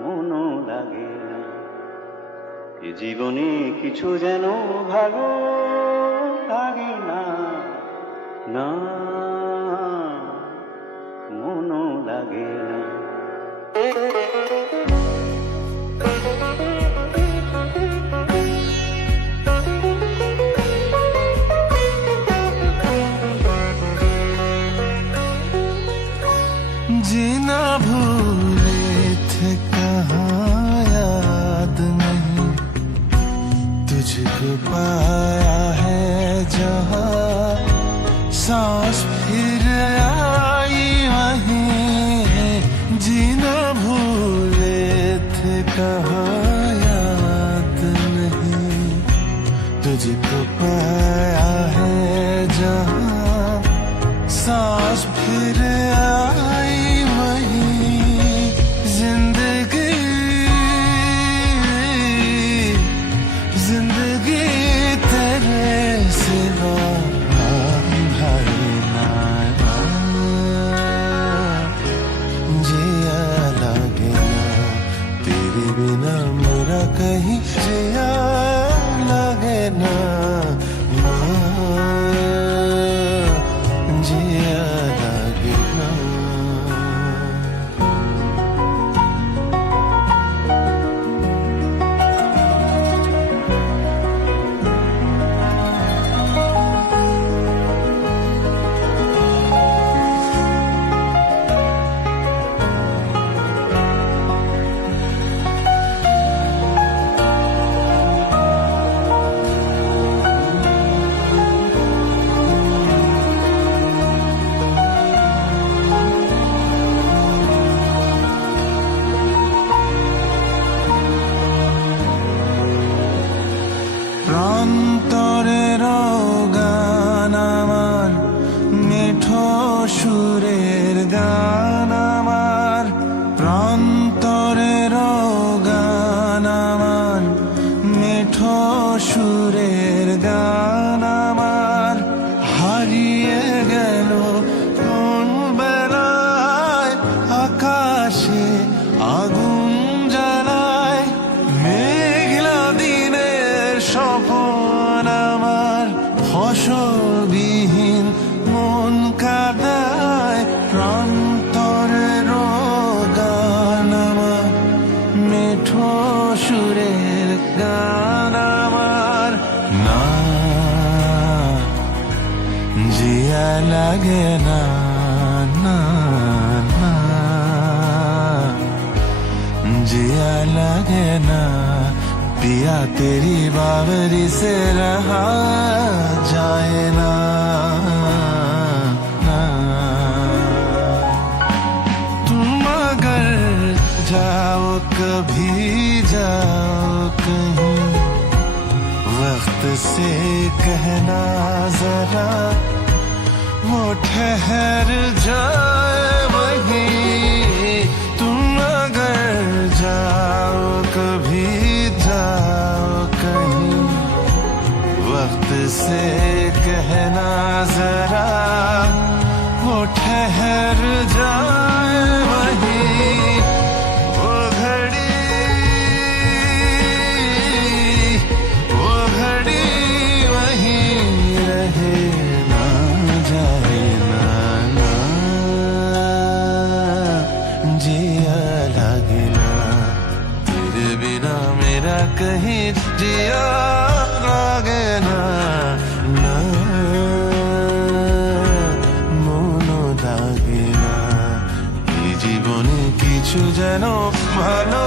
মনও লাগে না এ জীবনে কিছু যেন ভালো লাগে না, না মনও লাগে না। जीना भूले थे कहाँ याद नहीं, तुझको पाया है जहाँ सांस फिर आई वहीं। जीना भूले थे कहाँ याद नहीं, तुझको पाया है जहाँ सांस फिर आई वहीं। जिंदगी जिंदगी तेरे सिवा है ना, जिया लगे ना तेरे बिना मेरा कहीं जिया लगे ना, जिया लगे ना। প্রান্তরের গান আমার, মিঠো সুরের গান আমার। প্রান্তরের গান আমার, মিঠো সুরের গান আমার। হারিয়ে গেল কোন বেলায় আকাশে আগুন জ্বালায়। মেঘলা দিনের স্বপন আমার, ফসলবিহীন মন কাঁদায়। প্রান্তরের গান আমার, মিঠো সুরের গান আমার। না জিয়া লাগে না, না না जिया लगे ना पिया तेरी बावरी से रहा जाए ना, ना। तुम अगर जाओ कभी जाओ कहीं, वक्त से कहना जरा वो ठहर जाए वहीं। तुम अगर जाओ कभी जाओ कहीं, वक्त से कहना जरा वो ठहर जाए वहीं। वो घड़ी वहीं रहे ना जाए ना, ना जिया लगे ना तेरे बिना मेरा कहीं जिया लगे ना, ना মনো লাগে না। এই জীবনে কিছু যেন ভালো